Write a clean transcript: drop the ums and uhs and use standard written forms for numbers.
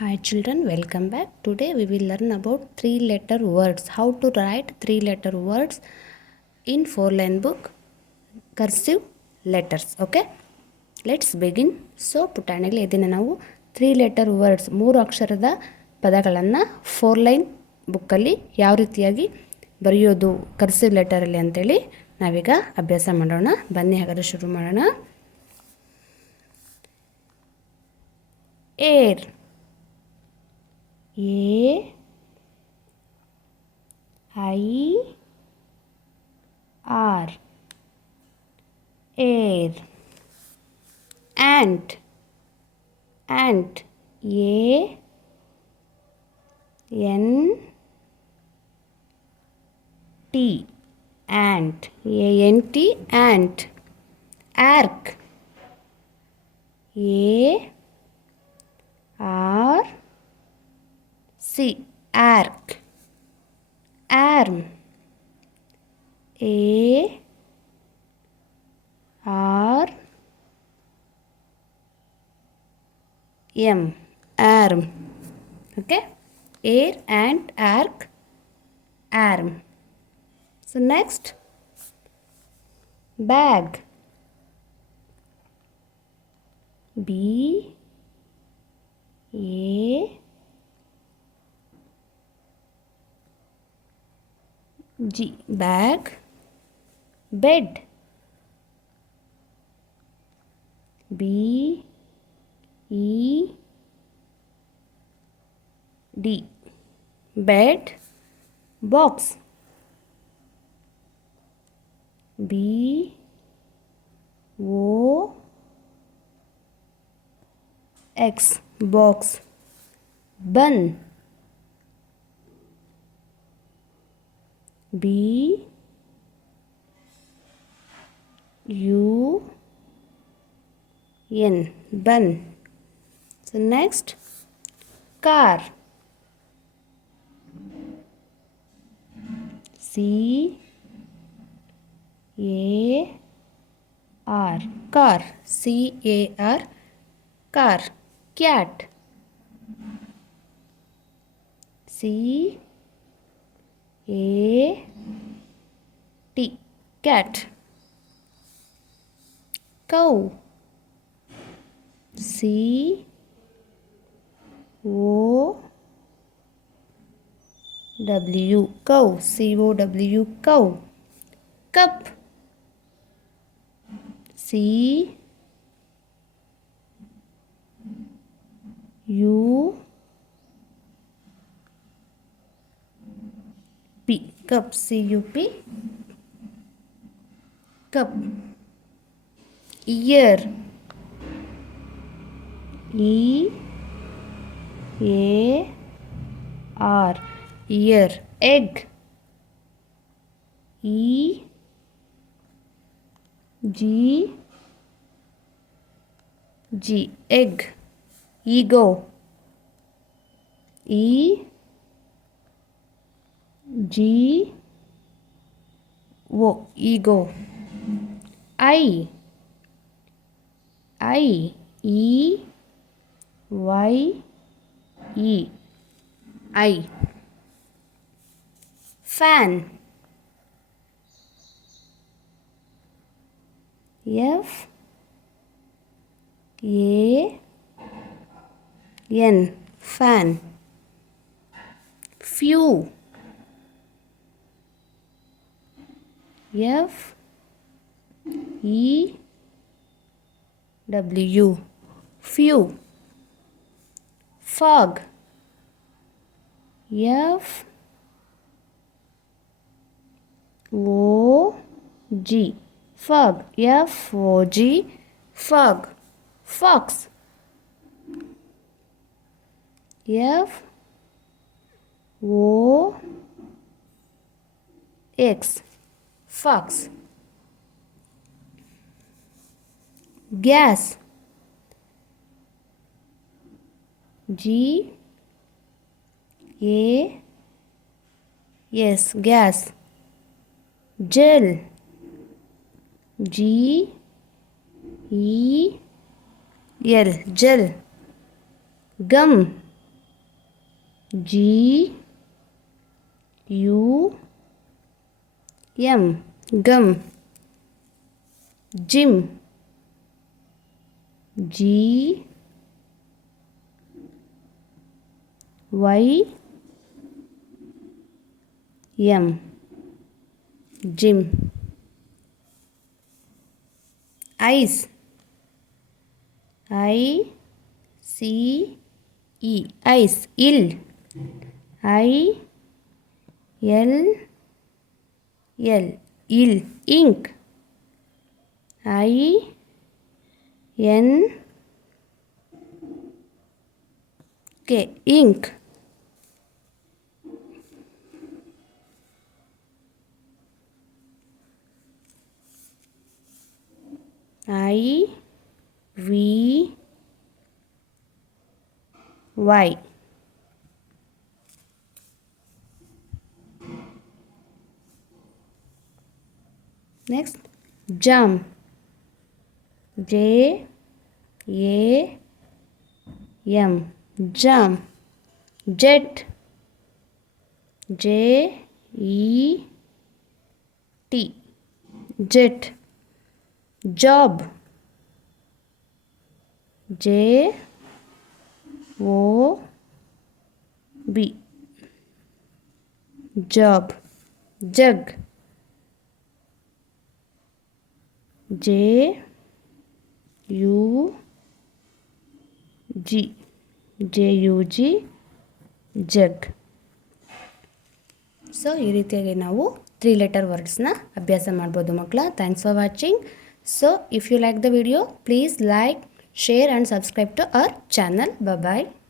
Hi children, welcome back. Today we will learn about 3-letter words. How to write 3-letter words in 4-line book cursive letters. Okay, let's begin. So ಪುಟಾಣಿಗಳು ಇದನ್ನು ನಾವು 3-letter words 3 ಅಕ್ಷರದ ಪದಗಳನ್ನು 4-line ಬುಕ್ಕಲ್ಲಿ ಯಾವ ರೀತಿಯಾಗಿ ಬರೆಯೋದು cursive ಲೆಟರಲ್ಲಿ ಅಂತೇಳಿ ನಾವೀಗ ಅಭ್ಯಾಸ ಮಾಡೋಣ. ಬನ್ನಿ ಹಾಗಾದರೆ ಶುರು ಮಾಡೋಣ. Air A I R air. Ant A N T ant ant. Arc A R C arc. Arm A R M arm. Okay, air, ant, arc, arm. So next, bag B A G bag. Bed B E D bed. Box B O X box. Bun B U N bun. So next, car C A R car. C A R car. Cat C A T cat. Cow C O W cow. C O W cow. Cup C U P cup. C U P cup. Ear E A R ear. Egg E G G egg. Ego E G O ego. I E Y E I. Fan F A N fan. Few F E W few. Fog F O G fog. F O G fog. Fox F O X fox. Gas G A S gas. Gel G E L gel. Gum G U M, gum. Gym. G Y M, gym. Ice. I C E, ice. Ill. I L L, ill. Ink. I N K, ink. I V Y. Next, jam. J A M, jam. Jet. J E T, jet. Job. J O B, job. Jug. J U G, JUG, jug. So ಈ ರೀತಿಯಾಗಿ ನಾವು 3 letter ವರ್ಡ್ಸ್ನ ಅಭ್ಯಾಸ ಮಾಡ್ಬೋದು ಮಕ್ಕಳ. Thanks for watching. So if you like the video please like, share and subscribe to our channel. Bye bye.